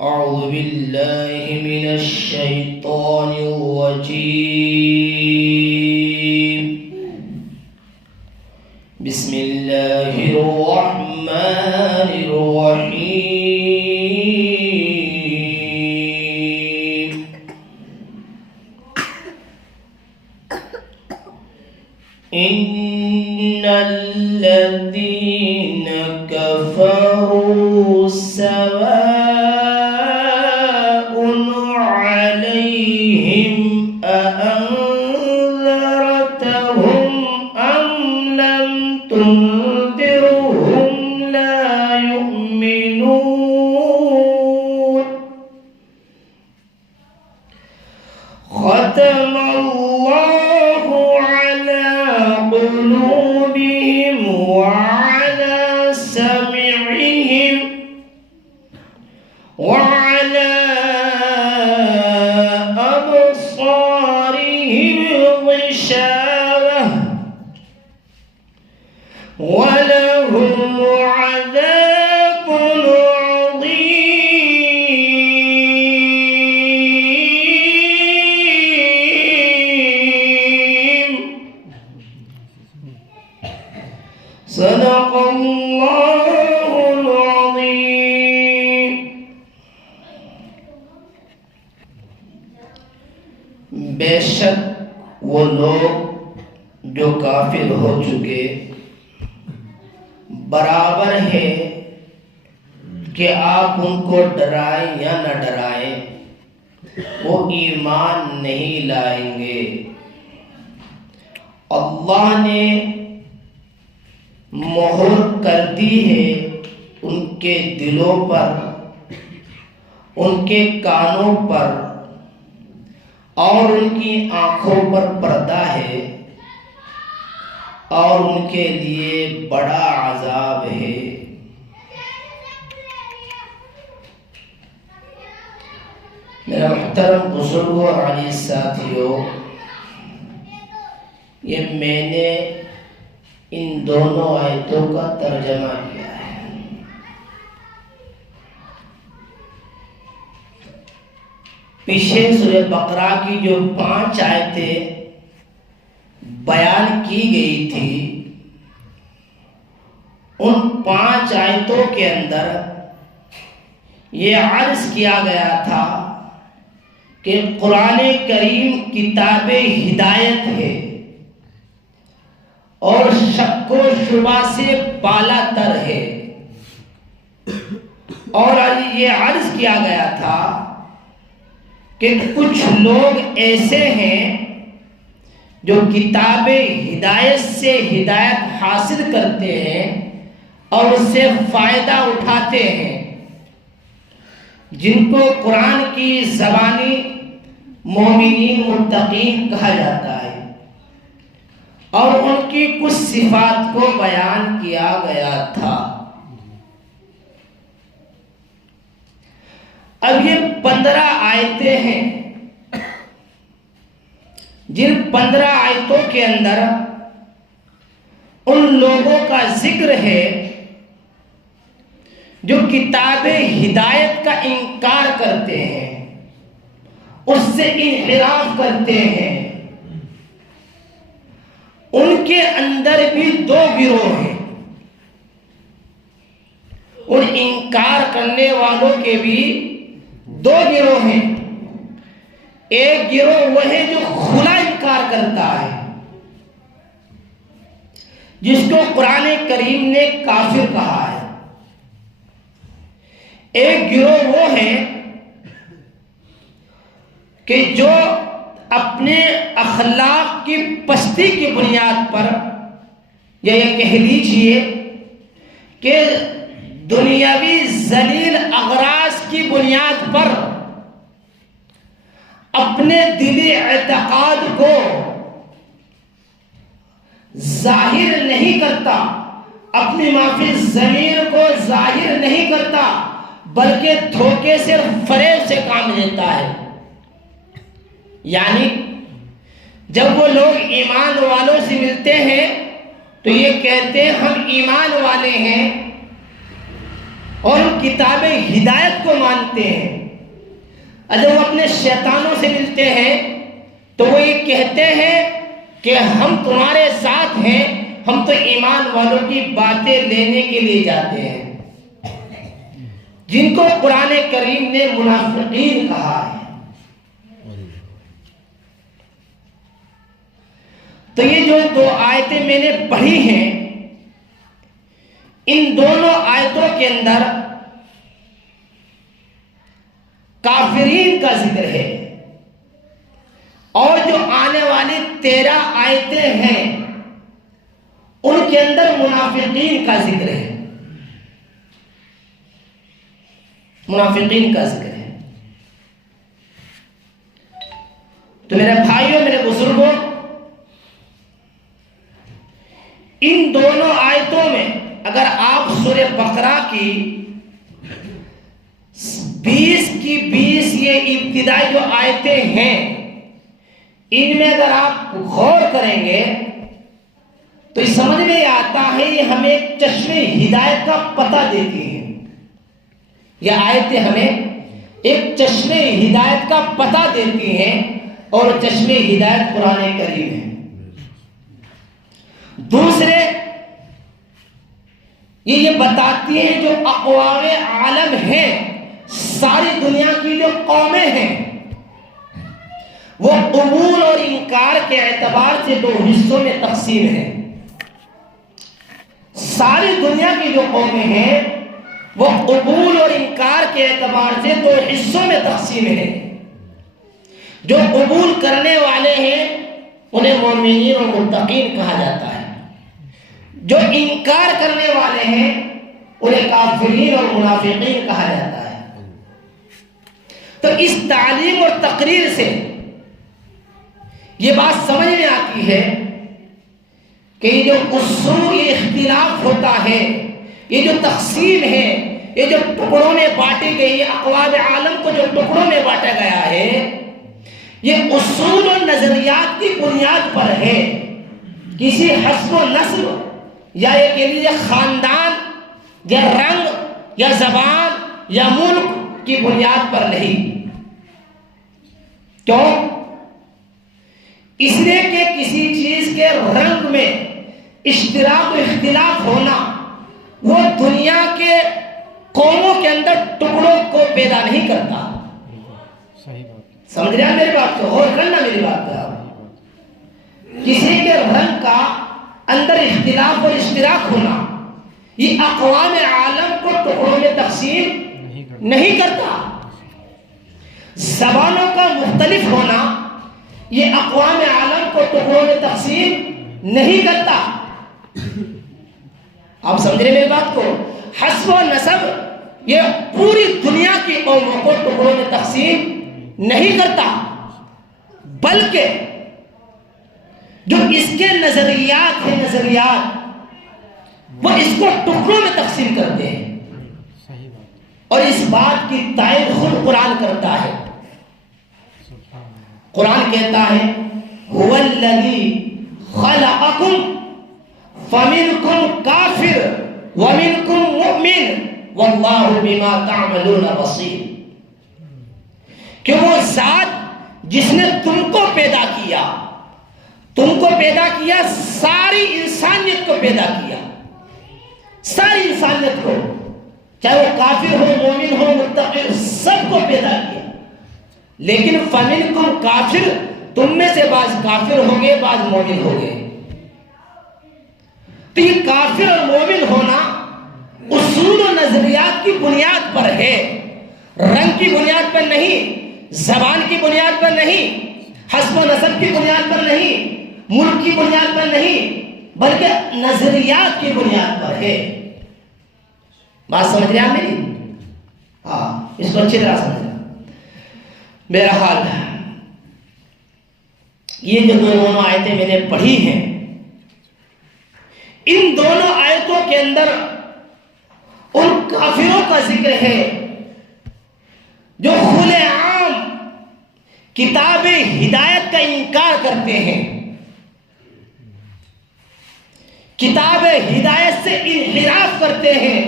أعوذ بالله من الشيطان الرجيم. بسم الله الرحمن الرحيم. إن الذين كفروا سواء عليهم أأنذرتهم أم لم تنذرهم لا يؤمنون. ختم الله على قلوبهم وعلى سمعهم وعلى أبصارهم غشاوة ولهم عذاب عظيم. صدق الله العظيم. بے شک وہ لوگ جو کافر ہو چکے برابر ہے کہ آپ ان کو ڈرائیں یا نہ ڈرائیں، وہ ایمان نہیں لائیں گے. اللہ نے مہر کر دی ہے ان کے دلوں پر، ان کے کانوں پر اور ان کی آنکھوں پر پردہ ہے، اور ان کے لیے بڑا عذاب ہے. میرا محترم بزرگوں اور عزیز ساتھیوں، یہ میں نے ان دونوں آیتوں کا ترجمہ کیا ہے. پیچھے سورہ بقرہ کی جو 5 آیتیں بیان کی گئی تھی، ان 5 آیتوں کے اندر یہ عرض کیا گیا تھا کہ قرآن کریم کتاب ہدایت ہے اور شک و شبہ سے بالا تر ہے. اور یہ عرض کیا گیا تھا کہ کچھ لوگ ایسے ہیں جو کتاب ہدایت سے ہدایت حاصل کرتے ہیں اور اس سے فائدہ اٹھاتے ہیں، جن کو قرآن کی زبانی مومنین متقین کہا جاتا ہے، اور ان کی کچھ صفات کو بیان کیا گیا تھا. اب یہ 15 آیتیں ہیں، جن 15 آیتوں کے اندر ان لوگوں کا ذکر ہے جو کتاب ہدایت کا انکار کرتے ہیں، اس سے انحراف کرتے ہیں. ان کے اندر بھی 2 گروہ ہیں. ان انکار کرنے والوں کے بھی 2 گروہ ہیں. ایک گروہ وہ ہے جو کھلا انکار کرتا ہے، جس کو قرآن کریم نے کافر کہا ہے. ایک گروہ وہ ہے کہ جو اپنے اخلاق کی پستی کی بنیاد پر، یا یہ کہہ لیجئے کہ دنیاوی ذلیل اغراض کی بنیاد پر اپنے دلی اعتقاد کو ظاہر نہیں کرتا، اپنی معافی ضمیر کو ظاہر نہیں کرتا، بلکہ دھوکے سے فریب سے کام لیتا ہے. یعنی جب وہ لوگ ایمان والوں سے ملتے ہیں تو یہ کہتے ہیں ہم ایمان والے ہیں، اور کتاب ہدایت کو مانتے ہیں، جب وہ اپنے شیطانوں سے ملتے ہیں تو وہ یہ کہتے ہیں کہ ہم تمہارے ساتھ ہیں، ہم تو ایمان والوں کی باتیں لینے کے لیے جاتے ہیں، جن کو قرآن کریم نے منافقین کہا ہے۔ تو یہ جو دو آیتیں میں نے پڑھی ہیں، ان دونوں آیتوں کے اندر کافرین کا ذکر ہے، اور جو آنے والی 13 آیتیں ہیں ان کے اندر منافقین کا ذکر ہے، منافقین کا ذکر ہے۔ تو میرے بھائیوں، میرے بزرگوں، ان دونوں آیتوں میں اگر آپ سورہ بقرہ کی 20 کی 20 یہ ابتدائی جو آیتیں ہیں، ان میں اگر آپ غور کریں گے تو یہ سمجھ میں آتا ہے یہ ہمیں ایک چشمے ہدایت کا پتہ دیتی ہیں۔ یہ آیتیں ہمیں ایک چشمے ہدایت کا پتہ دیتی ہیں، اور چشمے ہدایت قرآن کریم ہے۔ دوسرے، یہ بتاتی ہیں جو اقوام عالم ہیں، ساری دنیا کی جو قومیں ہیں، وہ قبول اور انکار کے اعتبار سے دو حصوں میں تقسیم ہیں۔ ساری دنیا کی جو قومیں ہیں وہ قبول اور انکار کے اعتبار سے دو حصوں میں تقسیم ہیں۔ جو قبول کرنے والے ہیں انہیں مومنین اور متقین کہا جاتا ہے، جو انکار کرنے والے ہیں انہیں کافرین اور منافقین کہا جاتا ہے۔ تو اس تعلیم اور تقریر سے یہ بات سمجھ میں آتی ہے کہ یہ جو اصول، یہ اختلاف ہوتا ہے، یہ جو تقسیم ہے، یہ جو ٹکڑوں میں بانٹی گئی، اقوام عالم کو جو ٹکڑوں میں بانٹا گیا ہے، یہ اصول اور نظریات کی بنیاد پر ہے، کسی حسب و نسل یا یہ کہہ لیجیے خاندان یا رنگ یا زبان یا ملک کی بنیاد پر نہیں۔ کیوں؟ اس لیے کہ کسی چیز کے رنگ میں اشتراک و اختلاف ہونا وہ دنیا کے قوموں کے اندر ٹکڑوں کو پیدا نہیں کرتا۔ سمجھ رہے ہیں میری بات کو؟ غور کرنا میری بات کا۔ کسی کے رنگ کا اندر اختلاف اور اشتراک ہونا یہ اقوام عالم کو ٹکڑوں میں تقسیم نہیں کرتا۔ زبانوں کا مختلف ہونا یہ اقوام عالم کو ٹکڑوں میں تقسیم نہیں کرتا۔ آپ سمجھ رہے میری بات کو؟ حسب و نسب یہ پوری دنیا کی قوموں کو ٹکڑوں میں تقسیم نہیں کرتا، بلکہ جو اس کے نظریات ہیں، نظریات وہ اس کو ٹکڑوں میں تقسیم کرتے ہیں، اور اس بات کی تائید خود قرآن کرتا ہے۔ قرآن کہتا ہے هو الذی خلقکم فمنکم کافر ومنکم مؤمن واللہ بما تعملون بصیر، کہ وہ ذات جس نے تم کو پیدا کیا، تم کو پیدا کیا، ساری انسانیت کو پیدا کیا، ساری انسانیت کو، چاہے وہ کافر ہو، مومن ہو، متقی، سب کو پیدا کیا، لیکن فمنکم کافر، تم میں سے بعض کافر ہوں گے، بعض مومن ہوں گے۔ تو یہ کافر اور مومن ہونا اصول و نظریات کی بنیاد پر ہے، رنگ کی بنیاد پر نہیں، زبان کی بنیاد پر نہیں، حسب و نسب کی بنیاد پر نہیں، ملک کی بنیاد پر نہیں، بلکہ نظریات کی بنیاد پر ہے۔ بات سمجھ رہے ہیں آپ میری؟ ہاں، اس کو اچھی طرح سمجھنا۔ بہرحال یہ جو دونوں آیتیں میں نے پڑھی ہیں، ان دونوں آیتوں کے اندر ان کافروں کا ذکر ہے جو کھلے عام کتاب ہدایت کا انکار کرتے ہیں، کتاب ہدایت سے انحراف کرتے ہیں،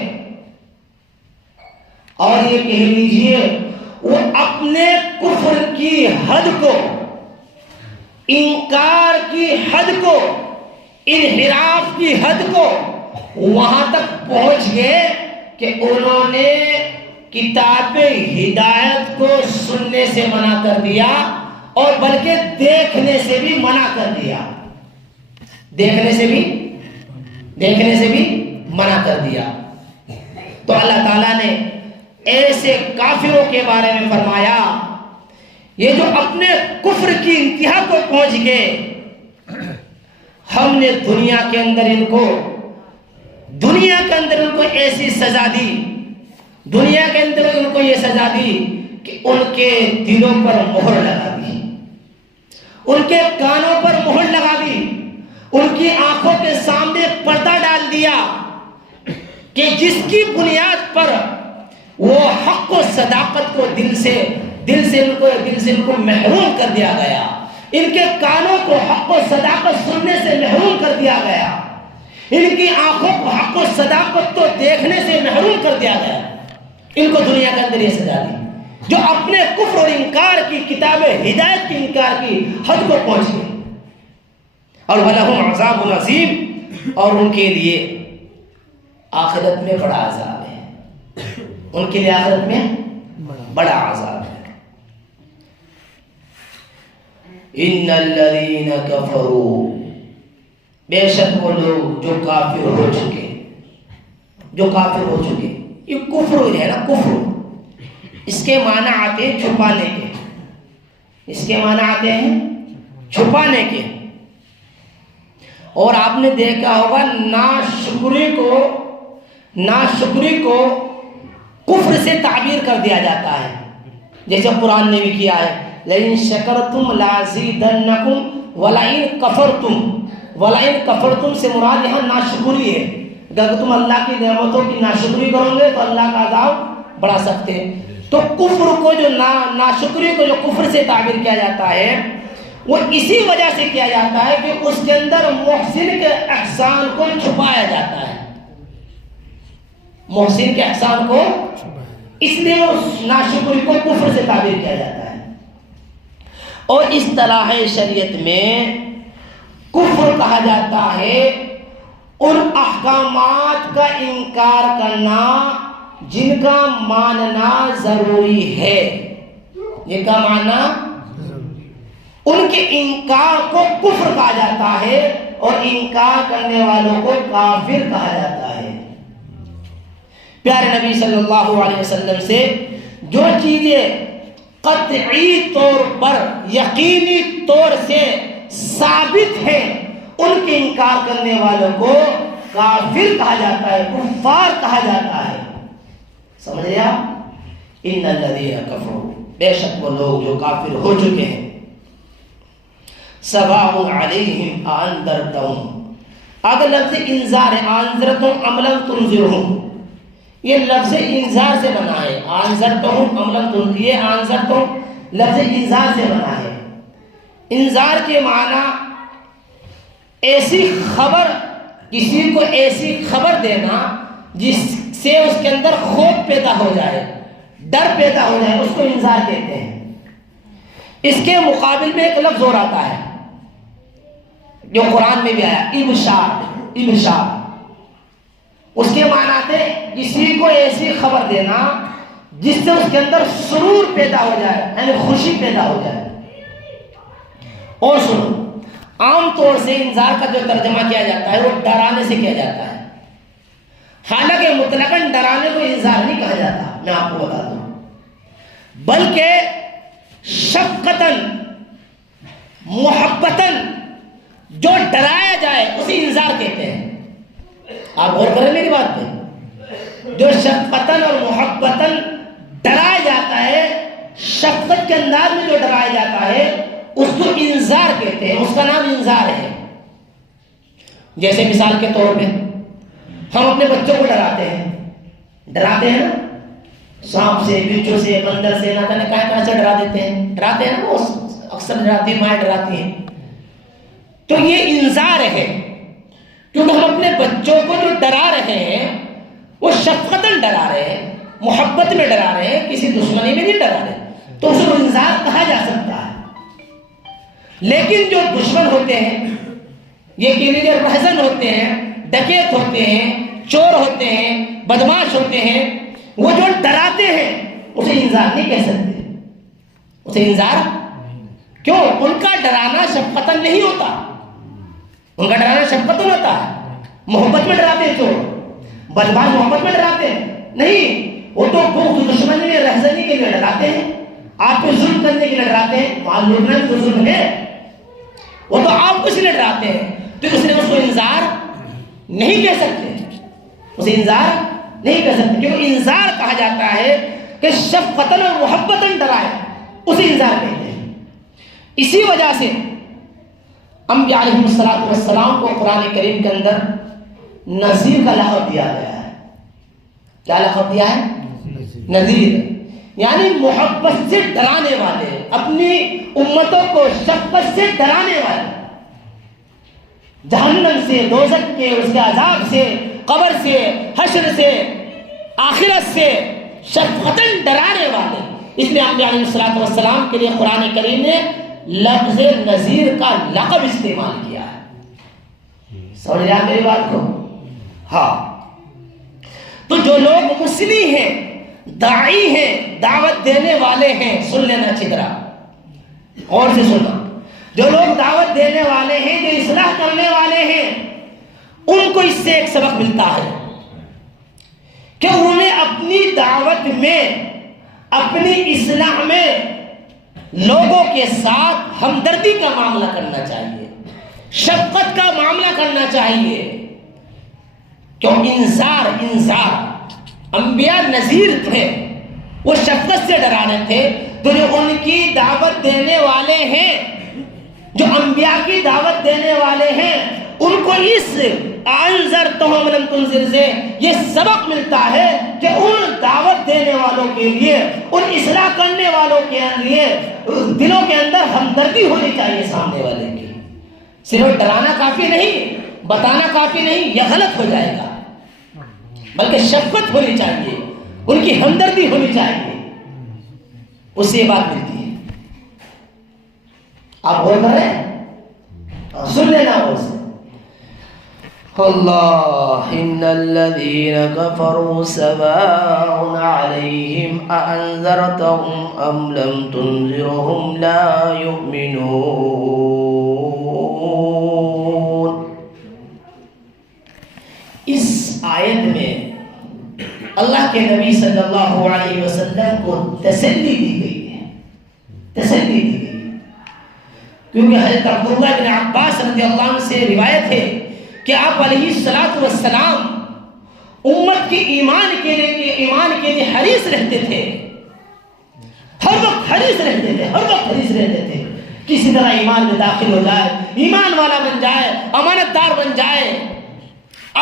اور یہ کہہ لیجئے وہ اپنے کفر کی حد کو، انکار کی حد کو، انحراف کی حد کو وہاں تک پہنچ گئے کہ انہوں نے کتاب ہدایت کو سننے سے منع کر دیا، اور بلکہ دیکھنے سے بھی منع کر دیا، دیکھنے سے بھی منع کر دیا۔ تو اللہ تعالیٰ نے ایسے کافروں کے بارے میں فرمایا، یہ جو اپنے کفر کی انتہا کو پہنچ گئے، ہم نے دنیا کے اندر ان کو ایسی سزا دی، دنیا کے اندر ان کو یہ سزا دی کہ ان کے دلوں پر مہر لگا دی، ان کے کانوں پر مہر لگا دی، ان کی آنکھوں کے سامنے پردہ ڈال دیا کہ جس کی بنیاد پر وہ حق و صداقت کو دل سے ان کو محروم کر دیا گیا، ان کے کانوں کو حق و صداقت سننے سے محروم کر دیا گیا، ان کی آنکھوں کو حق و صداقت کو دیکھنے سے محروم کر دیا گیا۔ ان کو دنیا کے اندر یہ سزا دی جو اپنے کفر اور انکار کی، کتاب ہدایت کی انکار کی حد کو پہنچ گئے۔ اور وَلَهُمْ عَذَابٌ عَظِيمٌ، اور ان کے لیے آخرت میں بڑا عذاب ہے، ان کے لیے آخرت میں بڑا عذاب ہے۔ ان الذین کفروا، بے شک وہ لوگ جو کافر ہو چکے، یہ کفر ہے نا، کفر اس کے معنی آتے ہیں چھپانے کے، اس کے معنی آتے ہیں چھپانے کے۔ اور آپ نے دیکھا ہوگا ناشکری کو کفر سے تعبیر کر دیا جاتا ہے، جیسے قرآن نے بھی کیا ہے، لَإِن شَكَرْتُمْ لَأَزِيدَنَّكُمْ وَلَئِن كَفَرْتُمْ سے مراد یہاں ناشکری ہے، اگر تم اللہ کی نعمتوں کی ناشکری کرو گے تو اللہ کا عذاب بڑھا سکتے ہیں۔ تو کفر کو جو ناشکری کو جو کفر سے تعبیر کیا جاتا ہے، وہ اسی وجہ سے کیا جاتا ہے کہ اس کے اندر محسن کے احسان کو چھپایا جاتا ہے، محسن کے احسان کو، اس لیے اس ناشکری کو کفر سے تعبیر کیا جاتا ہے۔ اور اس طرح شریعت میں کفر کہا جاتا ہے ان احکامات کا انکار کرنا جن کا ماننا ضروری ہے، جن کا ماننا، ان کے انکار کو کفر کہا جاتا ہے، اور انکار کرنے والوں کو کافر کہا جاتا ہے۔ پیارے نبی صلی اللہ علیہ وسلم سے جو چیزیں قطعی طور پر، یقینی طور سے ثابت ہے، ان کے انکار کرنے والوں کو کافر کہا جاتا ہے، کفار کہا جاتا ہے۔ سمجھ لیا؟ ان الذین کفروا، بے شک وہ لوگ جو کافر ہو چکے ہیں، سواء علیہم انذرتہم، اگر لفظ انذار ہے، انذرتہم ام لم تنذرہم، یہ لفظ انذار سے بنا ہے، انذرتہم ام لم تنذرہم، یہ انذرتہم لفظ انذار سے بنا ہے۔ انذار کے معنی ایسی خبر، کسی کو ایسی خبر دینا جس سے اس کے اندر خوف پیدا ہو جائے، ڈر پیدا ہو جائے، اس کو انذار کہتے ہیں۔ اس کے مقابل میں ایک لفظ اور آتا ہے جو قرآن میں بھی آیا، ابشار، اس کے معنی آتے ہیں کسی کو ایسی خبر دینا جس سے اس کے اندر سرور پیدا ہو جائے، یعنی خوشی پیدا ہو جائے۔ اور سنو، عام طور سے انذار کا جو ترجمہ کیا جاتا ہے وہ ڈرانے سے کیا جاتا ہے، حالانکہ مطلقاً ڈرانے کو انذار نہیں کہا جاتا، میں آپ کو بتا دوں، بلکہ شفقتاً، محبتاً جو ڈرایا جائے اسے انذار کہتے ہیں۔ آپ غور کریں میری بات پہ، جو شفقتاً اور محبتاً ڈرایا جاتا ہے، شفقت کے انداز میں جو ڈرایا جاتا ہے اس کو انذار کہتے ہیں، اس کا نام انذار ہے۔ جیسے مثال کے طور پہ ہم اپنے بچوں کو ڈراتے ہیں نا، سانپ سے، بچھو سے، بندر سے، نہ جانے کہاں سے ڈراتے ہیں نا، وہ اکثر ڈراتی ہیں، مائیں ڈراتی ہیں۔ تو یہ انذار ہے، کیونکہ ہم اپنے بچوں کو جو ڈرا رہے ہیں وہ شفقتاً ڈرا رہے ہیں، محبت میں ڈرا رہے ہیں، کسی دشمنی میں نہیں ڈرا رہے، تو اس کو انذار کہا جا سکتا ہے۔ لیکن جو دشمن ہوتے ہیں، یہ کینیڈر رہزن ہوتے ہیں، ڈکیت ہوتے ہیں، چور ہوتے ہیں، بدماش ہوتے ہیں، وہ جو ڈراتے ہیں اسے انذار نہیں کہہ سکتے، اسے انذار کیوں؟ ان کا ڈرانا شفقتاً نہیں ہوتا، ان کا ڈرانا شفقتاً ہوتا ہے، محبت میں ڈراتے ہیں چور، بدماش محبت میں ڈراتے ہیں نہیں، وہ تو بغض دشمنی میں رہزنی کے لیے ڈراتے ہیں، آپ پہ ظلم کرنے کے لیے ڈراتے ہیں، مال لوٹنا بھی تو ظلم ہے، وہ تو آپ کو اس لیے ڈراتے ہیں، تو اس لیے اس کو انذار نہیں کہہ سکتے، اسے انذار نہیں کہہ سکتے، کیونکہ انذار کہا جاتا ہے کہ شفقتاً اور محبتاً ڈرائے، اسے انذار کہتے ہیں۔ اسی وجہ سے انبیاء علیہ السلام کو قرآن کریم کے اندر نذیر کا لقب دیا گیا ہے۔ کیا لقب دیا ہے؟ نذیر، یعنی محبت سے ڈرانے والے، اپنی امتوں کو شفقت سے ڈرانے والے، جہنم سے، دوزخ کے، اس کے عذاب سے، قبر سے، حشر سے، آخرت سے شفقتاً ڈرانے والے۔ اس لیے انبیاء علیہ السلام کے لیے قرآن کریم نے لفظ نذیر کا لقب استعمال کیا ہے۔ سمجھ رہے آپ میری بات کو؟ ہاں، تو جو لوگ مسلم ہیں، داعی ہیں، دعوت دینے والے ہیں، سن لینا اچھی طرح، اور سے سننا، جو لوگ دعوت دینے والے ہیں، جو اصلاح کرنے والے ہیں، ان کو اس سے ایک سبق ملتا ہے کہ انہیں اپنی دعوت میں، اپنی اصلاح میں لوگوں کے ساتھ ہمدردی کا معاملہ کرنا چاہیے، شفقت کا معاملہ کرنا چاہیے، کیوں؟ انذار انبیاء نذیر تھے، وہ شفقت سے ڈرانے تھے، تو جو ان کی دعوت دینے والے ہیں، جو انبیاء کی دعوت دینے والے ہیں، ان کو اس انذرتہم لم تنذر سے یہ سبق ملتا ہے کہ ان دعوت دینے والوں کے لیے، ان اصلاح کرنے والوں کے لیے دلوں کے اندر ہمدردی ہونی چاہیے سامنے والے کی۔ صرف ڈرانا کافی نہیں، بتانا کافی نہیں، یہ غلط ہو جائے گا، بلکہ شفقت ہونی چاہیے، ان کی ہمدردی ہونی چاہیے، اس سے یہ بات ملتی ہے۔ آپ غور کر رہے ہیں؟ سن لینا وہ سے اللہ ان الذین کفروا سواء علیہم اانذرتهم ام لم تنذرهم لا یؤمنون۔ اس آیت میں اللہ کے نبی صلی اللہ علیہ وسلم کو تسلی دی گئی ہے، تسلی دی گئی ہے، کیونکہ حضرت عبداللہ بن عباس رضی اللہ عنہ سے روایت ہے کہ آپ علیہ السلام امت کے ایمان کے لیے حریص رہتے تھے، ہر وقت حریص رہتے تھے، ہر وقت حریص رہتے تھے، کسی طرح ایمان میں داخل ہو جائے، ایمان والا بن جائے، امانت دار بن جائے۔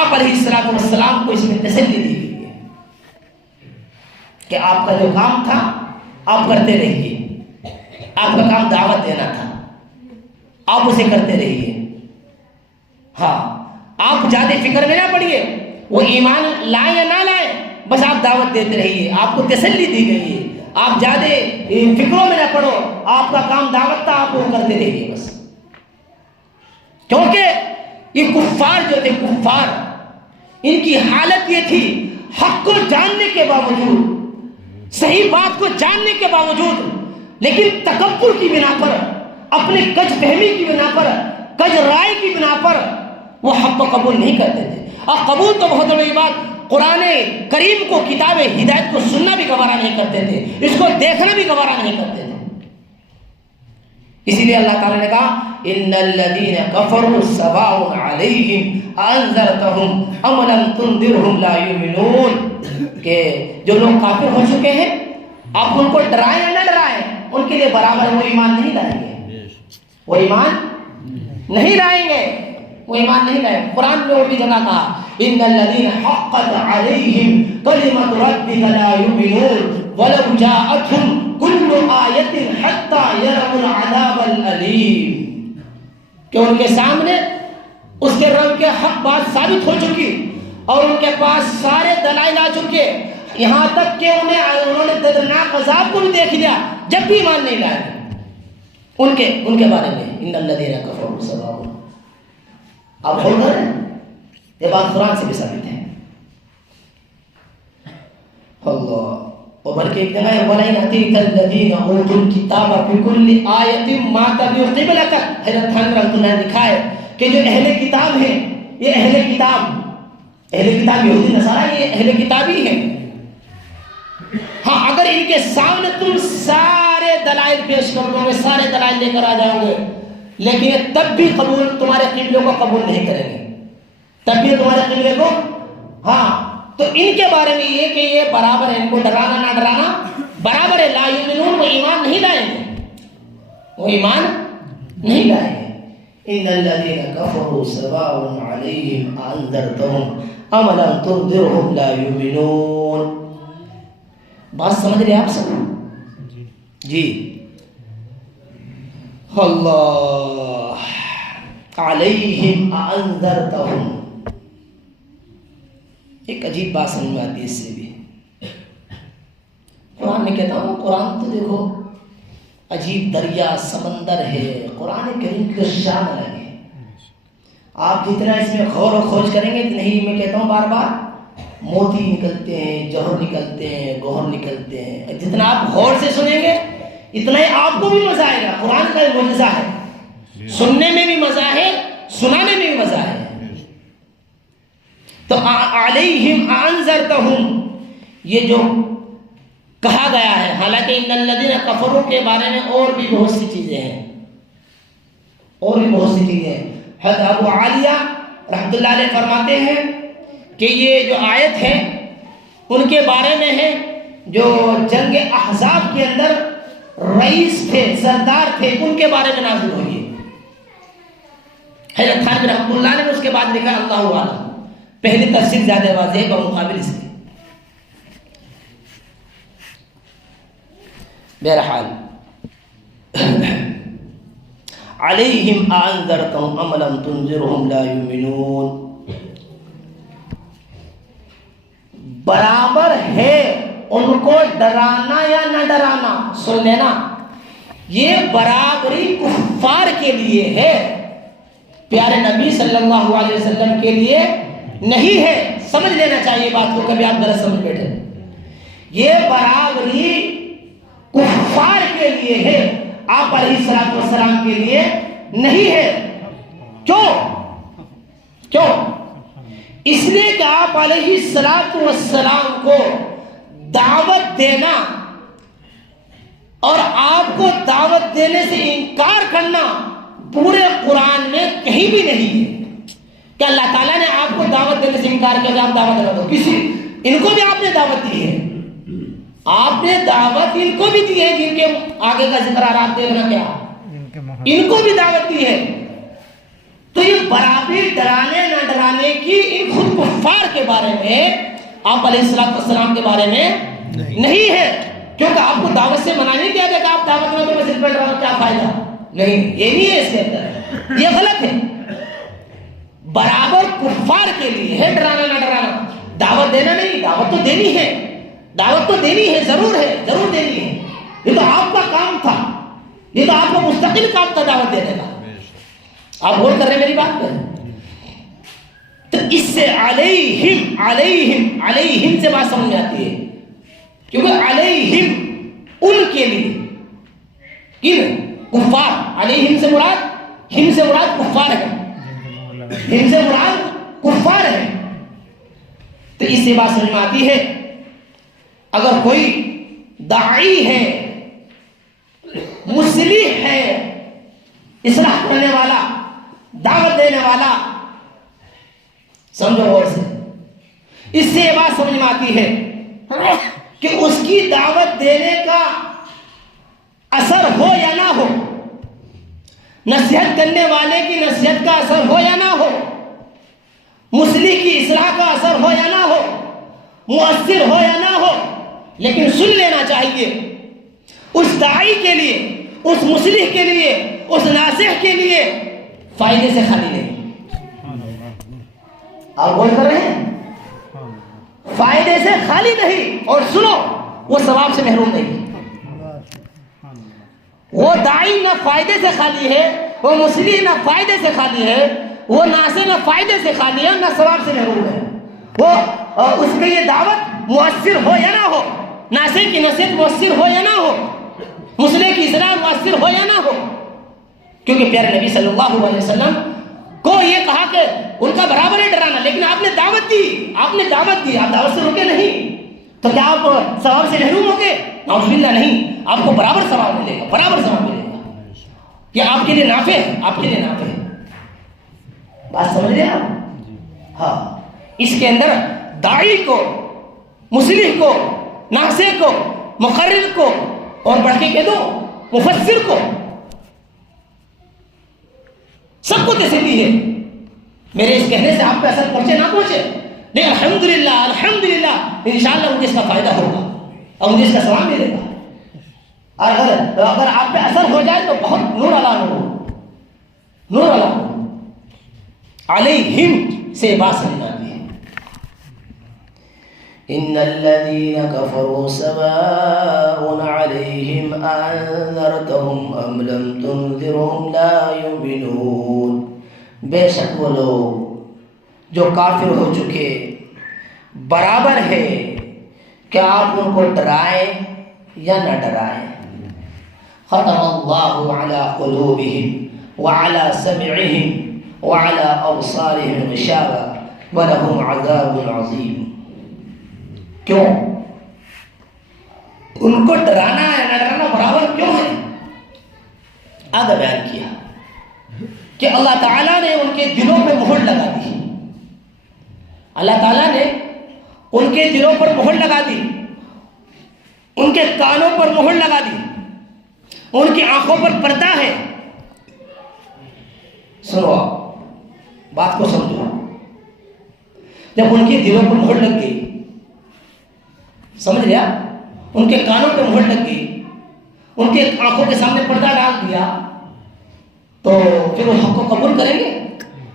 آپ علیہ السلام کو اس میں تسلی دی گئی ہے کہ آپ کا جو کام تھا آپ کرتے رہیے، آپ کا کام دعوت دینا تھا، آپ اسے کرتے رہیے، ہاں آپ زیادہ فکر میں نہ پڑیے، وہ ایمان لائے یا نہ لائے، بس آپ دعوت دیتے رہیے، آپ کو تسلی دی گئی ہے، آپ زیادہ فکروں میں نہ پڑو، آپ کا کام دعوت تھا، آپ وہ کرتے رہیے بس۔ کیونکہ یہ کفار جو تھے، کفار، ان کی حالت یہ تھی، حق کو جاننے کے باوجود، صحیح بات کو جاننے کے باوجود، لیکن تکبر کی بنا پر، اپنے کج فہمی کی بنا پر، کج رائے کی بنا پر وہ حق کو قبول نہیں کرتے تھے۔ اور قبول تو بہت بڑی بات، قرآن کریم کو، کتاب ہدایت کو سننا بھی گوارا نہیں کرتے تھے، اس کو دیکھنا بھی گوارا نہیں کرتے تھے۔ اسی لیے اللہ تعالیٰ نے کہا ان الذین کفروا سواء علیہم انذرتہم ام لم تنذرہم لا یؤمنون، کہ جو لوگ کافر ہو چکے ہیں آپ ان کو ڈرائیں یا نہ ڈرائیں، ان کے لیے برابر وہ ایمان نہیں لائیں گے، وہ ایمان نہیں لائیں گے، وہ ایمان نہیں لائیں گے۔ قرآن میں وہ بھی جگہ کہا ان الذین حقت علیہم کلمۃ ربک لا یؤمنون ولو جاءتهم کل آیت حتی یروا العذاب الالیم، کہ ان کے سامنے اس کے رب کے حق بات ثابت ہو چکی اور ان کے پاس سارے دلائل آ چکے، یہاں تک کہ انہوں نے دردناک عذاب کو بھی دیکھ لیا جب بھی ایمان نہیں لائے ان کے بارے میں ان الذین کفروا سواء. آپ بول رہے ہیں یہ بات قرآن سے بھی ثابت ہے. اللہ. اور بلکہ ایک جگہ ہے وَلَئِنْ أَتَيْتَ الَّذِينَ أُوتُوا الْكِتَابَ فِي آیَةٍ مَا تَبِعُوا قِبْلَتَكَ. حضرت خان رحمۃ اللہ نے لکھا ہے کہ جو اہل کتاب ہیں یہ اہل کتاب یہودی نصارہ یہ اہل کتاب ہی ہیں. ہاں اگر ان کے سامنے تم سارے دلائل پیش کر دو گے سارے دلائل لے کر آ جاؤ گے لیکن یہ تب بھی تمہارے قبلے کو قبول نہیں کریں گے. تب بھی تمہارے قبلے کو ہاں تو ان کے بارے میں یہ کہ یہ برابر ہے ان کو ڈرانا نہ ڈرانا برابر ہے. لا یؤمنون وہ ایمان نہیں لائیں گے. ان الذين كفروا سواء عليهم أنذرتهم أم لم تنذرهم لا يؤمنون. بات سمجھ رہے آپ سب جی. اللہ علیہم انذرتهم. ایک عجیب بات سمجھ میں آتی ہے اس سے بھی. قرآن میں کہتا ہوں قرآن تو دیکھو عجیب دریا سمندر ہے. قرآن کریم کی شان الگ ہے. آپ جتنا اس میں غور و کھوج کریں گے نہیں میں کہتا ہوں بار بار موتی نکلتے ہیں جوہر نکلتے ہیں گوہر نکلتے ہیں. جتنا آپ غور سے سنیں گے اتنا ہی آپ کو بھی مزہ آئے گا. قرآن کا معجزہ ہے. سننے میں بھی مزہ ہے سنانے میں بھی مزہ ہے. تو علیہم انذرتہم یہ جو کہا گیا ہے حالانکہ ان الذین کفروا کے بارے میں اور بھی بہت سی چیزیں ہیں. حضرت ابو عالیہ رحمۃ اللہ علیہ فرماتے ہیں کہ یہ جو آیت ہے ان کے بارے میں ہے جو جنگ احزاب کے اندر رئیس تھے سردار تھے ان کے بارے میں نازل ہوئی ہے. حضرت خان رحمۃ اللہ نے اس کے بعد لکھا اللہ عالم. پہلی تفسیر زیادہ واضح ہے بمقابل اس کے. بہرحال علیہم انذرتہم ام لم تنذرہم لا یؤمنون. برابر ہے ان کو ڈرانا یا نہ ڈرانا. سن لینا یہ برابری کفار کے لیے ہے پیارے نبی صلی اللہ علیہ وسلم کے لیے نہیں ہے. سمجھ لینا چاہیے بات کو کبھی آپ غلط سمجھ بیٹھے. یہ برابری کفار کے لیے ہے آپ علیہ الصلوۃ والسلام کے لیے نہیں ہے. کیوں اس لیے کہ آپ علیہ الصلوۃ والسلام کو دعوت دینا اور آپ کو دعوت دینے سے انکار کرنا پورے قرآن میں کہیں بھی نہیں ہے. کہ اللہ تعالیٰ نے آپ کو دعوت دینے سے انکار کیا کہ آپ دعوت نہ دو. ان کو بھی آپ نے دعوت دی ہے. آپ نے دعوت ان کو بھی دی ہے جن کے آگے کا ذکر آ رہا آپ دیکھنا کیا ان کو بھی دعوت دی ہے. تو یہ برابری ڈرانے نہ ڈرانے کی ان خود کفار کے بارے میں آپ علیہ الصلوۃ والسلام کے بارے میں نہیں ہے. کیونکہ آپ کو دعوت سے منع نہیں کیا گیا کہ آپ دعوت میں تو مسجد پڑھ رہا ہوں کیا فائدہ. نہیں یہ نہیں ہے اس کے اندر. یہ غلط ہے. برابر کفار کے لیے ہے ڈرانا نہ ڈرانا. دعوت دینا نہیں دعوت تو دینی ہے. دعوت تو دینی ہے ضرور دینی ہے. یہ تو آپ کا کام تھا. یہ تو آپ کا مستقل کام تھا دعوت دینے کا. آپ غور کر رہے ہیں میری بات پہ. تو اس سے علیہم سے بات سمجھ میں آتی ہے کیونکہ علیہم ان کے لیے کن کفار. علیہم سے مراد کفار ہے. ہم سے مراد کفار ہے. تو اس سے بات سمجھ میں آتی ہے اگر کوئی داعی ہے مصلح ہے اصلاح کرنے والا دعوت دینے والا سمجھو غور سے. اس سے یہ بات سمجھ میں آتی ہے کہ اس کی دعوت دینے کا اثر ہو یا نہ ہو نصیحت کرنے والے کی نصیحت کا اثر ہو یا نہ ہو مصلح کی اصلاح کا اثر ہو یا نہ ہو مؤثر ہو یا نہ ہو لیکن سن لینا چاہیے اس داعی کے لیے اس مصلح کے لیے اس ناصح کے لیے فائدے سے خالی نہیں. آپ غور کر رہے ہیں فائدے سے خالی نہیں، اور سنو وہ ثواب سے محروم نہیں۔ وہ داعی نہ فائدے سے خالی ہے، وہ مصلح نہ فائدے سے خالی ہے، وہ ناصح نہ فائدے سے خالی ہے، نہ ثواب سے محروم ہے۔ وہ اس میں یہ دعوت مؤثر ہو یا نہ ہو، ناصح کی نصیحت مؤثر ہو یا نہ ہو، مصلح کی اصلاح مؤثر ہو یا نہ ہو، کیونکہ پیارے نبی صلی اللہ علیہ وسلم کو یہ کہا کہ ان کا برابر ہے ڈرانا، لیکن آپ نے دعوت دی، آپ دعوت سے رکے نہیں، تو کیا آپ ثواب سے محروم ہو گئے؟ نعوذ باللہ نہیں، آپ کو برابر ثواب ملے گا، برابر ثواب ملے گا، یہ آپ کے لیے نافع ہے، آپ کے لیے نافع ہے۔ بات سمجھ رہے آپ؟ ہاں، اس کے اندر داعی کو، مصلح کو، ناصح کو، مقرر کو، اور بڑھ کے کہہ دو مفسر کو، سب کو تسلی ہے۔ میرے اس کہنے سے آپ پہ اثر پہنچے نہ پہنچے، لیکن الحمدللہ الحمدللہ انشاءاللہ مجھے اس کا فائدہ ہوگا اور مجھے اس کا ثواب ملے گا۔ اگر آپ پہ اثر ہو جائے تو بہت نور علی نور، نور علی نور۔ علیہم سے بات سمجھ آتی ہے، ان الذين كفروا سواء عليهم انذرتهم ام لم تنذرهم لا يؤمنون۔ بے شک وہ لوگ جو کافر ہو چکے برابر ہے کہ آپ ان کو ڈرائیں یا نہ ڈرائیں۔ ختم اللہ علی قلوبہم وعلی سمعہم وعلی ابصارہم غشاوہ ولہم عذاب عظیم۔ کیوں؟ ان کو ڈرانا ہے نہ ڈرانا برابر کیوں ہے؟ آگے بیان کیا کہ اللہ تعالیٰ نے ان کے دلوں پہ مہر لگا دی، اللہ تعالیٰ نے ان کے دلوں پر مہر لگا دی، ان کے کانوں پر مہر لگا دی، ان کی آنکھوں پر پردہ ہے۔ سنو بات کو سمجھو، جب ان کے دلوں پر مہر لگ گئی، سمجھ لیا، ان کے کانوں پہ مہر لگ گئی، ان کے آنکھوں کے سامنے پردہ ڈال دیا، تو پھر وہ حق کو قبول کریں گے؟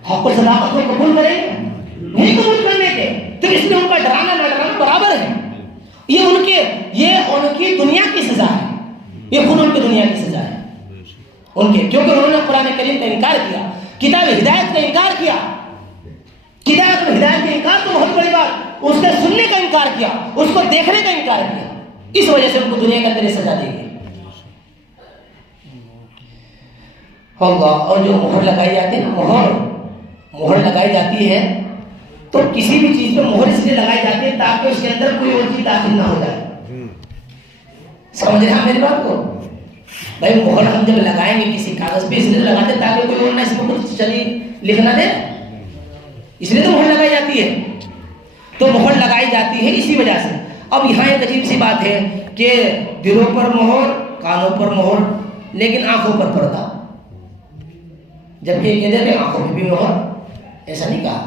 حق و صداقت کو قبول کریں گے؟ نہیں قبول کرنے کے، تو اس لیے ان کا ڈرانا نہ ڈرانا برابر ہے۔ یہ ان کی دنیا کی سزا ہے، یہ خود ان کی دنیا کی سزا ہے ان کے، کیونکہ انہوں نے قرآن کریم کا انکار کیا، کتاب ہدایت کا انکار کیا، کتاب ہدایت کا انکار تو بہت بڑی بات، اس کے سننے کا انکار کیا، اس کو دیکھنے کا انکار کیا، اس وجہ سے ان کو دنیا کے اندر سزا دیں گے۔ اور جو مہر لگائی جاتی ہے نا، مہر لگائی جاتی ہے تو کسی بھی چیز پہ مہر اس لیے لگائی جاتی ہے تاکہ اس کے اندر کوئی اور چیز داخل نہ ہو جائے۔ سمجھ رہے ہیں میری بات کو؟ بھائی مہر ہم جب لگائیں گے کسی کاغذ پہ اس لیے لگاتے ہیں تاکہ کوئی اور نہ اس میں کچھ چلی لکھنا دے، اس لیے تو مہر لگائی جاتی ہے، تو مہر لگائی جاتی ہے اسی وجہ سے۔ اب یہاں ایک عجیب سی بات ہے کہ دلوں پر مہر، کانوں پر مہر، لیکن آنکھوں پر پردہ، جبکہ یہ کہتے ہیں آنکھوں میں بھی مہر، ایسا نہیں کہا،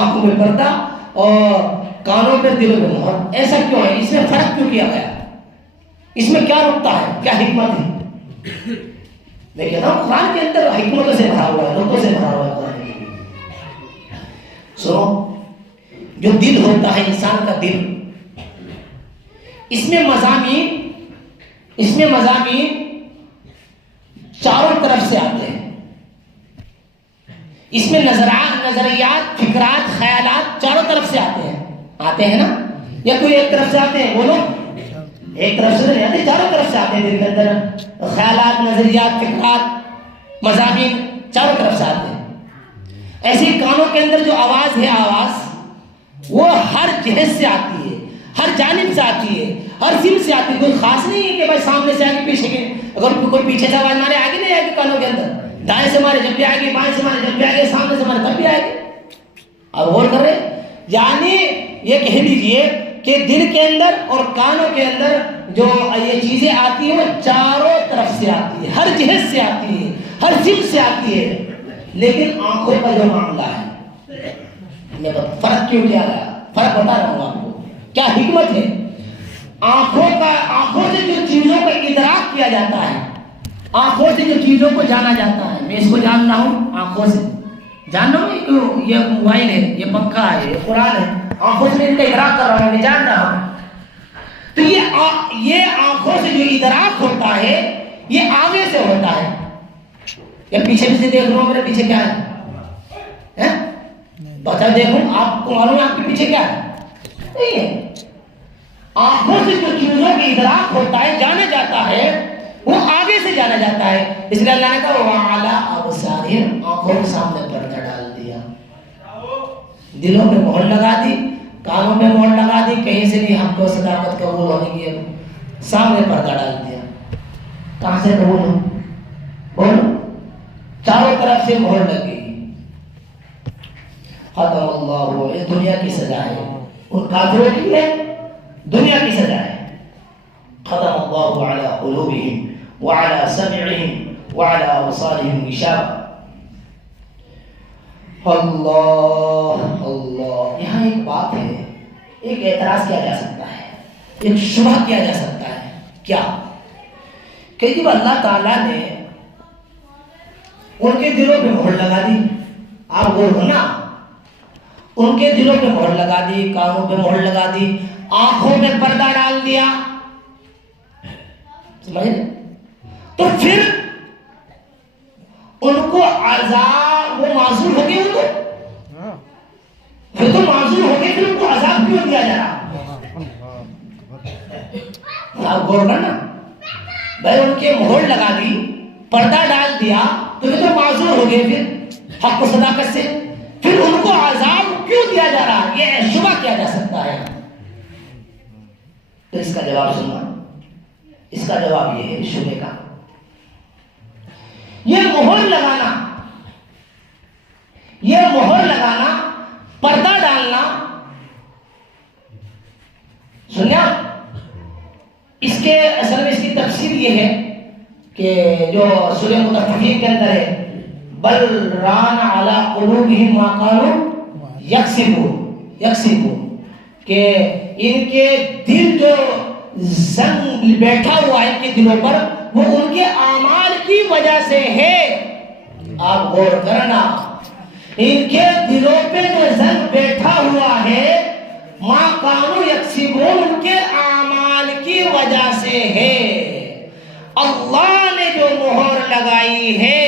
آنکھوں میں پردہ اور کانوں پر دلوں میں مہر، ایسا کیوں ہے؟ اس میں فرق کیوں کیا گیا؟ اس میں کیا نقطہ ہے، کیا حکمت ہے؟ میں کہتا ہوں قرآن کے اندر حکمتوں سے بھرا ہوا ہے، نقطوں سے بھرا ہوا ہے قرآن کے اندر۔ سنو، جو دل ہوتا ہے انسان کا دل، اس میں مضامین چاروں طرف سے آتے ہیں، اس میں نظریات، فکرات، خیالات چاروں طرف سے آتے ہیں نا، یا کوئی ایک طرف سے آتے ہیں؟ بولو، ایک طرف سے نہیں آتے، چاروں طرف سے آتے ہیں، دل کے اندر خیالات، نظریات، فکرات، مضامین چاروں طرف سے آتے ہیں۔ ایسے کانوں کے اندر جو آواز ہے، آواز وہ ہر جہت سے آتی ہے، ہر جانب سے آتی ہے، ہر سمت سے آتی ہے، کوئی خاص نہیں ہے کہ بھائی سامنے سے آگے پیچھے کے، اگر کوئی پیچھے سے آواز مارے آگے نہیں آئے گی کانوں کے اندر، دائیں سے مارے جب بھی آئے گی، بائیں سے مارے جب بھی آئے گی، سامنے سے مارے تب بھی آئے گی۔ اب غور کر رہے، یعنی یہ کہہ لیجئے کہ دل کے اندر اور کانوں کے اندر جو یہ چیزیں آتی ہیں وہ چاروں طرف سے آتی ہے، ہر جہت سے آتی ہے، ہر سمت سے آتی ہے، لیکن آنکھوں کا جو معاملہ ہے، میں فرق کیوں کیا گیا؟ فرق بتا رہا ہوں آپ کو، کیا حکمت ہے۔ آنکھوں سے جو چیزوں کا ادراک کیا جاتا ہے، آنکھوں سے جو چیزوں کو جانا جاتا ہے، میں اس کو جان رہا ہوں آنکھوں سے، جانو یہ موبائل ہے، یہ پنکھا ہے، یہ قرآن ہے، آنکھوں سے ان کا ادراک کر رہا ہوں، میں جان رہا ہوں. تو یہ آنکھوں سے جو ادراک ہوتا ہے یہ آگے سے ہوتا ہے. یا پیچھے پیچھے دیکھ رہا ہوں، میرے پیچھے کیا ہے؟ بتا دیکھوں، آپ کو معلوم ہے آپ کے پیچھے کیا ہے؟ نہیں ہے. آنکھوں سے جو چیزوں کی ادراک ہوتا ہے، جانا جاتا ہے، وہ آگے سے جانا جاتا ہے. اس لیے اللہ نے کہا وَعَلَىٰ أَبْصَارِهِمْ، آنکھوں کے سامنے پردہ ڈال دیا، دلوں پہ مہر لگا دی، کانوں پہ مہر لگا دی، کہیں سے نہیں ہم کو صداقت قبول ہونے کی، سامنے پردہ ڈال دیا. کہاں سے قبول ہو؟ بولو. چاروں طرف سے مہر لگی. ختم اللہ، یہ دنیا کی سزا ہے، ان کافروں کی ہے، دنیا کی سزا ہے. ختم اللہ علی قلوبہم وعلی سمعہم وعلی ابصارہم غشاوہ. اللہ اللہ. یہاں ایک بات ہے، ایک اعتراض کیا جا سکتا ہے، ایک شبہ کیا جا سکتا ہے. کیا کہ جب اللہ تعالیٰ نے ان کے دلوں پہ مہر لگا دی، آپ غور ہونا، ان کے دلوں پہ مہر لگا دی، کانوں پہ مہر لگا دی، آنکھوں میں پردہ ڈال دیا، سمجھے؟ تو پھر ان کو عذاب، وہ معذور ہو گئے، ان کو پھر تو معذور ہو گئے، پھر ان کو عذاب کیوں دیا جا رہا؟ آپ غور کرنا بھائی، ان کے مہر لگا دی، پردہ ڈال دیا، تو یہ تو معذور ہو گئے پھر حق و صداقت سے، پھر ان کو عذاب کیوں دیا جا رہا؟ یہ شبہ کیا جا سکتا ہے. تو اس کا جواب سننا، اس کا جواب یہ ہے شبہ کا، یہ مہر لگانا، یہ مہر لگانا، پردہ ڈالنا، سنیا، اس کے اصل میں اس کی تفسیر یہ ہے کہ جو سورہ مطففین کے اندر ہے، بل ران علی قلوبہم ما کانوا یکسبون، کہ ان کے دل جو زنگ بیٹھا ہوا ہے ان کے دلوں پر، وہ ان کے اعمال کی وجہ سے ہے. آپ غور کرنا، ان کے دلوں پہ جو زنگ بیٹھا ہوا ہے، ما کانوا یکسبون، ان کے اعمال کی وجہ سے ہے. اللہ نے جو مہر لگائی ہے،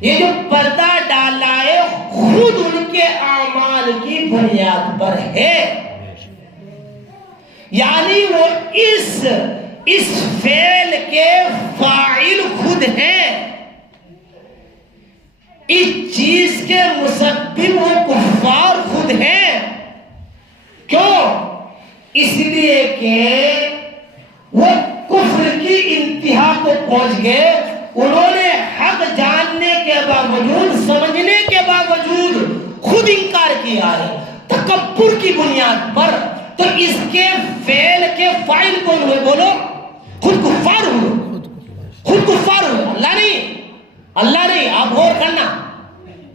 یہ جو پردہ ڈالا ہے، خود ان کے اعمال کی بنیاد پر ہے. یعنی وہ اس فعل کے فاعل خود ہیں، اس چیز کے مسبب وہ کفار خود ہیں. کیوں؟ اس لیے کہ وہ کفر کی انتہا کو پہنچ گئے، انہوں نے حق جاننے کے باوجود، سمجھنے کے باوجود خود انکار کیا ہے تکبر کی بنیاد پر. تو اس کے فعل کے فاعل کون ہوئے؟ بولو، خود کفار ہوئے، خود کفار ہوئے، اللہ نہیں، اللہ نہیں. آپ غور کرنا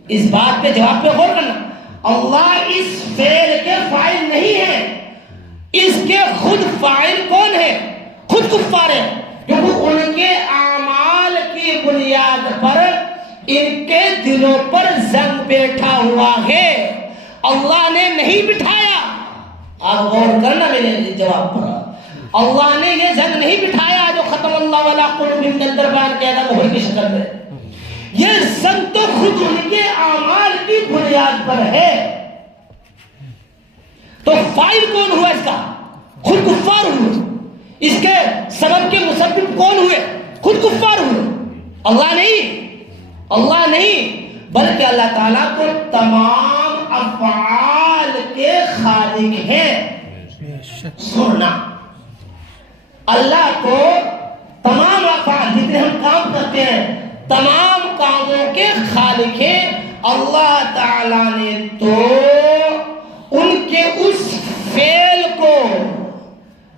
اس بات پہ، جواب پہ غور کرنا. اللہ اس فعل کے فاعل نہیں ہے، اس کے خود فاعل کون ہے؟ خود کفار ہے، کیونکہ ان کے اعمال کی بنیاد پر ان کے دلوں پر زنگ بیٹھا ہوا ہے، اللہ نے نہیں بٹھایا. آپ غور کرنا میرے جواب پر، اللہ نے یہ زنگ نہیں بٹھایا جو ختم اللہ علی قلوبہم کے اندر بیان کیا تھا مہر کی شکل میں. یہ زنگ تو خود ان کے اعمال کی بنیاد پر ہے. تو فاعل کون ہوا اس کا؟ خود کفار ہوئے. اس کے سبب کے مسبب کون ہوئے؟ خود کفار ہوئے، اللہ نہیں، اللہ نہیں، بلکہ اللہ تعالیٰ کو تمام افعال کے خالق ہے. سننا، اللہ کو تمام افعال، جتنے ہم کام کرتے ہیں، تمام کاموں کے خالق ہے. اللہ تعالیٰ نے تو ان کے اس فعل کو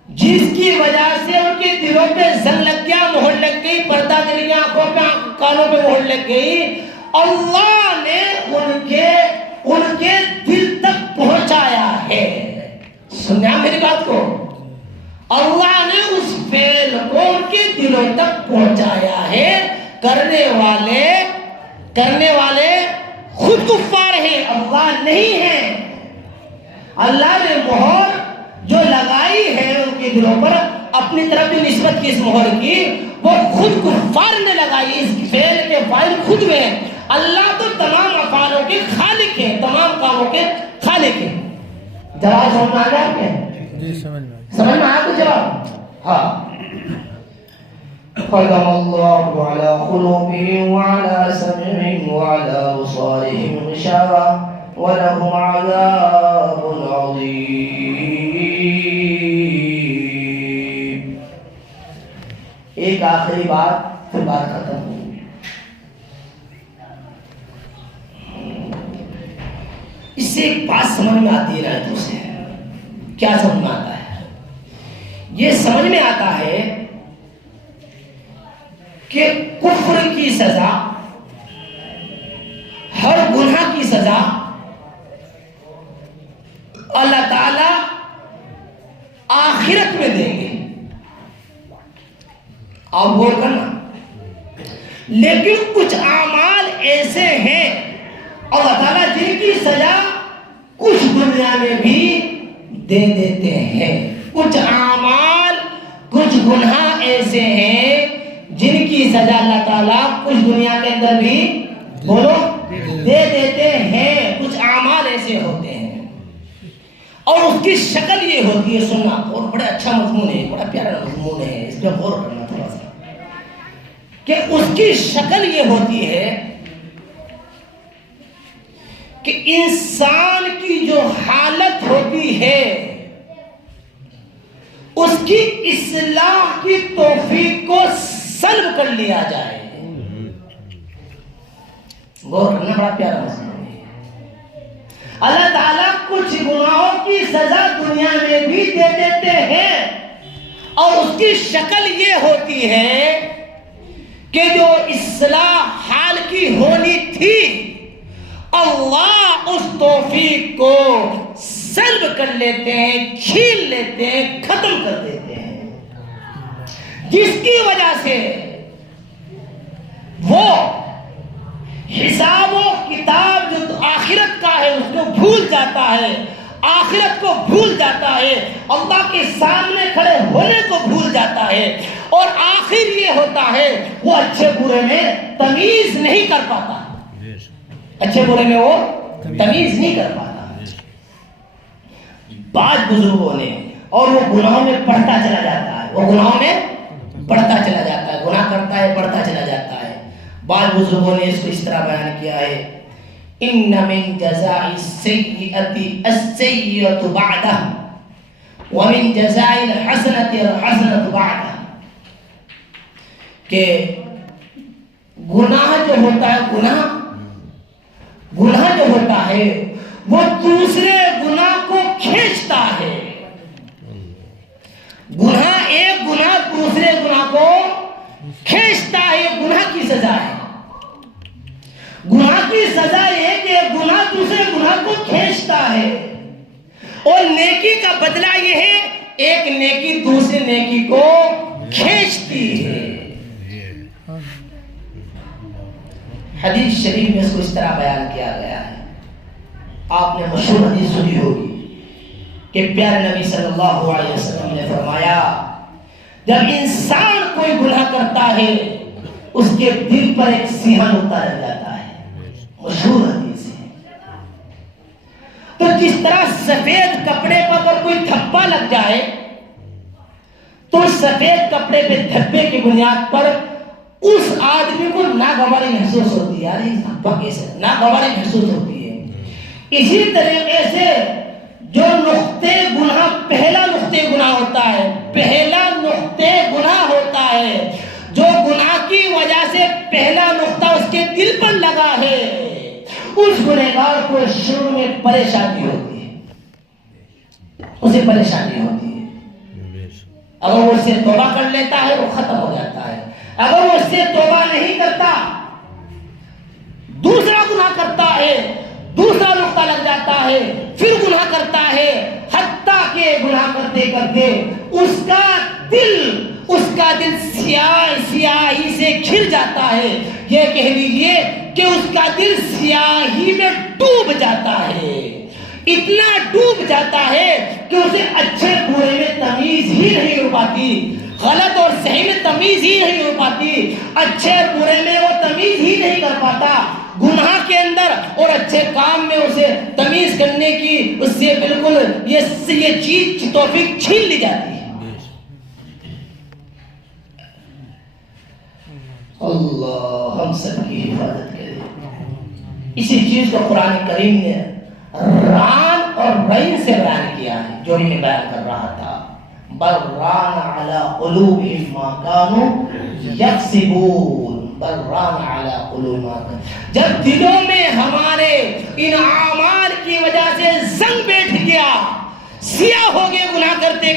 جس کی وجہ سے ان کے دلوں پہ زنگ لگ گیا، مہر لگ گئی، پردہ دل گیا، آنکھوں پہ، کانوں پہ مہر لگ گئی، اللہ نے ان کے دل تک پہنچایا ہے. سنیا میری بات کو، اللہ نے اس فعل کو ان کے دلوں تک پہنچایا ہے. کرنے والے خود کفار ہیں، اللہ نہیں ہے۔ اللہ نے مہر جو لگائی ہے ان کے دلوں پر، اپنی طرف جو نسبت کی اس مہر کی، وہ خود کفار نے لگائی۔ اس فعل کے فاعل خود میں ہے۔ اللہ تو تمام افعالوں کے خالق ہے، تمام کاموں کے خالق ہے۔ جواب سمجھ میں آ گیا آپ کے؟ جی سمجھ میں آیا۔ سمجھ میں آیا تو جواب؟ ہاں۔ ختم اللہ علی قلوبہم وعلی سمعہم وعلی ابصارہم غشاوہ وَلَهُمْ عَذَابٌ عَظِيمٌ۔ ایک آخری بات، پھر بات ختم ہوگی۔ اس سے ایک بات سمجھ میں آتی ہے رائتوں سے۔ کیا سمجھ میں آتا ہے؟ یہ سمجھ میں آتا ہے کہ کفر کی سزا، ہر گناہ کی سزا اللہ تعالی آخرت میں دیں گے۔ آپ غور کرنا۔ لیکن کچھ اعمال ایسے ہیں اللہ تعالیٰ جن کی سزا کچھ دنیا میں بھی دے دیتے ہیں۔ کچھ اعمال، کچھ گناہ ایسے ہیں جن کی سزا اللہ تعالیٰ کچھ دنیا کے اندر بھی بولو دے دیتے ہیں۔ کچھ اعمال ایسے ہوتے ہیں اور اس کی شکل یہ ہوتی ہے، سننا، اور بڑا اچھا مضمون ہے، بڑا پیارا مضمون ہے، اس پہ غور کرنا تھوڑا سا، کہ اس کی شکل یہ ہوتی ہے کہ انسان کی جو حالت ہوتی ہے اس کی اصلاح کی توفیق کو سلب کر لیا جائے۔ غور کرنا، بڑا پیارا مضمون ہے۔ اللہ تعالیٰ کچھ گناہوں کی سزا دنیا میں بھی دے دیتے ہیں اور اس کی شکل یہ ہوتی ہے کہ جو اصلاح حال کی ہونی تھی اللہ اس توفیق کو سلب کر لیتے ہیں، چھین لیتے ہیں، ختم کر دیتے ہیں، جس کی وجہ سے وہ حساب و کتاب جو آخرت کا ہے اس کو بھول جاتا ہے، آخرت کو بھول جاتا ہے، اللہ کے سامنے کھڑے ہونے کو بھول جاتا ہے، اور آخر یہ ہوتا ہے وہ اچھے برے میں تمیز نہیں کر پاتا۔ اچھے برے میں وہ تمیز نہیں کر پاتا۔ بعض بزرگوں نے، اور وہ گناہوں میں بڑھتا چلا جاتا ہے، وہ گناہوں میں بڑھتا چلا جاتا ہے، گناہ کرتا ہے، بڑھتا چلا جاتا ہے۔ بعض بزرگوں نے اس کو اس طرح بیان کیا ہے، ان من جزاء السیئۃ السیئۃ بعدہ ومن جزاء الحسنۃ الحسنۃ بعدہ، کہ گناہ جو ہوتا ہے، گناہ جو ہوتا ہے وہ دوسرے گناہ کو کھینچتا ہے۔ گناہ، ایک گناہ دوسرے گناہ کو کھینچتا ہے، یہ گناہ کی سزا ہے۔ گناہ کی سزا یہ کہ گناہ دوسرے گناہ کو کھینچتا ہے، اور نیکی کا بدلہ یہ ہے ایک نیکی دوسرے نیکی کو کھینچتی ہے۔ حدیث شریف میں اس کو اس طرح بیان کیا گیا ہے، آپ نے مشہور حدیث سنی ہوگی کہ پیارے نبی صلی اللہ علیہ وسلم نے فرمایا، جب انسان کوئی گناہ کرتا ہے اس کے دل پر ایک سیاہ نقطہ لگ جاتا ہے، مشہور حدیث ہے۔ تو جس طرح سفید کپڑے پر اگر کوئی دھبا لگ جائے تو سفید کپڑے پہ دھبے کی بنیاد پر اس آدمی کو ناگواری محسوس ہوتی ہے، یار یہ دھبا کیسے، ناگواری محسوس ہوتی ہے۔ اسی طریقے سے جو نقطے گناہ، پہلا نقطے گناہ ہوتا ہے، پہلا نقطے گناہ ہوتا ہے، جو گناہ کی وجہ سے پہلا نقطہ اس کے دل پر لگا ہے، اس گنہگار کو شروع میں پریشانی ہوتی ہے، اسے پریشانی ہوتی ہے۔ اگر وہ اس سے توبہ کر لیتا ہے وہ ختم ہو جاتا ہے، اگر وہ اس سے توبہ نہیں کرتا، دوسرا گناہ کرتا ہے، دوسرا نقطہ لگ جاتا ہے، پھر گناہ کرتا ہے، حتیٰ کہ گناہ کرتے کرتے اس کا دل سیاہی سے کھل جاتا ہے۔ یہ کہہ لیجئے کہ اس کا دل سیاہی میں ڈوب جاتا ہے، اتنا ڈوب جاتا ہے کہ اسے اچھے برے میں تمیز ہی نہیں ہو پاتی، غلط اور صحیح میں تمیز ہی نہیں ہو پاتی، اچھے برے میں وہ تمیز ہی نہیں کر پاتا، گناہ کے اندر اور اچھے کام میں اسے تمیز کرنے کی اس سے بالکل یہ چیز توفیق چھین لی جاتی ہے۔ اللہ ہم سب کی حفاظت کرے۔ اسی چیز کو قرآن کریم نے ران اور رین سے بیان کیا ہے، جو میں بیان کر رہا تھا، بل ران علی قلوبہم ما کانوا یکسبون، بل ران علی قلوبہم ما کانوا، جب دلوں میں ہمارے ان اعمال کی وجہ سے زنگ بیٹھ گیا، سیاہ ہو گئے گناہ کرتے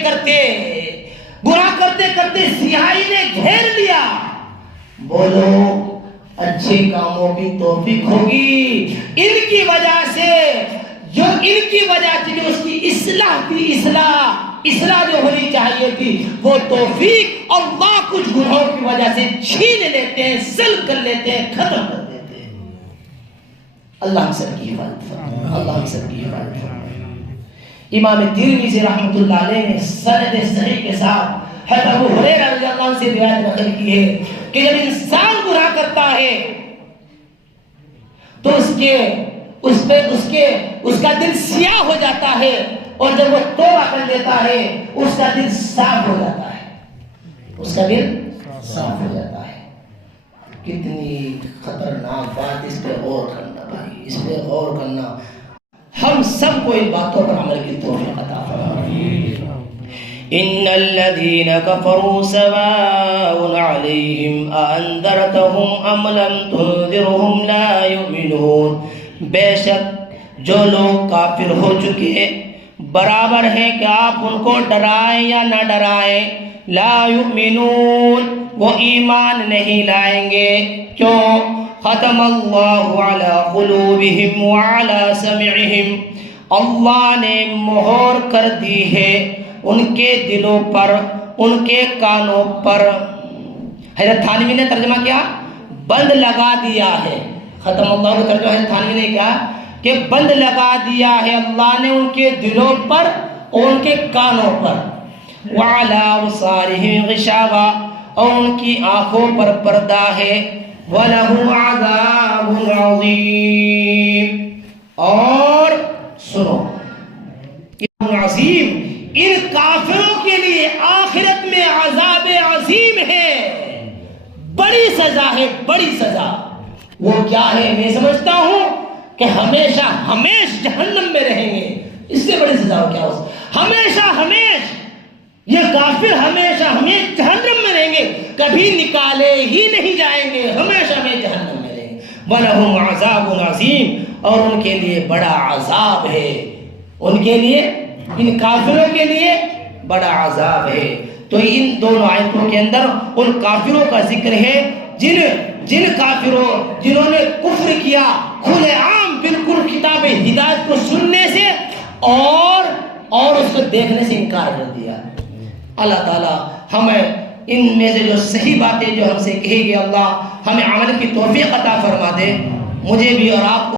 کرتے سیاہی نے گھیر لیا، بولو اچھے کاموں کی توفیق ہوگی ان کی وجہ سے، جو ان کی وجہ سے جو اس کی اصلاح تھی، اصلاح جو ہونی چاہیے تھی، وہ توفیق اللہ کچھ گناہوں کی وجہ سے چھین لیتے ہیں، سلب کر لیتے ہیں، ختم کر دیتے ہیں۔ اللہ ہم سب کی حفاظت فرمائے، اللہ ہم سب کی حفاظت فرمائے۔ امام ترمذی رحمۃ اللہ علیہ نے سند صحیح کے ساتھ حضرت ابو ہریرہ رضی اللہ عنہ سے روایت نقل کی ہے کہ جب انسان گناہ کرتا ہے تو اس کا دل سیاہ ہو جاتا ہے، اور جب وہ توبہ کر لیتا ہے اس کا دل صاف ہو جاتا ہے، اس کا دل صاف ہو جاتا ہے۔ کتنی خطرناک بات، اس پہ غور کرنا بھائی، اس پہ غور کرنا، ہم سب کو ان باتوں پر عمل کی توفیق عطا فرمائے۔ ان الذين كفروا سواء عليهم أأنذرتهم ام لم تنذرهم لا يؤمنون، بے شک جو لوگ کافر ہو چکے برابر ہیں کہ آپ ان کو ڈرائیں یا نہ ڈرائیں، لا یؤمنون وہ ایمان نہیں لائیں گے، کیوں؟ ختم اللہ علی قلوبہم وعلی سمعہم، اللہ نے مہر کر دی ہے ان کے دلوں پر، ان کے کانوں پر۔ حضرت تھانوی نے ترجمہ کیا بند لگا دیا ہے، ختم اللہ کا ترجمہ حضرت تھانوی نے کیا کہ بند لگا دیا ہے اللہ نے ان کے دلوں پر اور ان کے کانوں پر، وعلی ابصارہم غشاوہ اور ان کی آنکھوں پر پردہ ہے، وَلَهُمْ عَذَابٌ عَظِيمٌ، اور سنو عظیم، ان کافروں کے لیے آخرت میں عذاب عظیم ہے، بڑی سزا ہے، بڑی سزا۔ وہ کیا ہے؟ میں سمجھتا ہوں کہ ہمیشہ جہنم میں رہیں گے، اس سے بڑی سزا ہو کیا ہو؟ ہمیشہ یہ کافر ہمیشہ جہنم میں رہیں گے، کبھی نکالے ہی نہیں جائیں گے، ہمیشہ میں جہنم میں رہیں گے۔ وَلَهُمْ عَذَابٌ عَظِيمٌ، اور ان کے لیے بڑا عذاب ہے، ان کے لیے، ان کافروں کے لیے بڑا عذاب ہے۔ تو ان دونوں آیتوں کے اندر ان کافروں کا ذکر ہے جن کافروں جنہوں نے کفر کیا کھلے عام بالکل کتاب ہدایت کو سننے سے اور اس کو دیکھنے سے انکار کر دیا۔ اللہ تعالی ہمیں ان میں سے جو صحیح باتیں جو ہم سے کہی گئی، اللہ ہمیں عمل کی توفیق عطا فرما دے، مجھے بھی اور آپ کو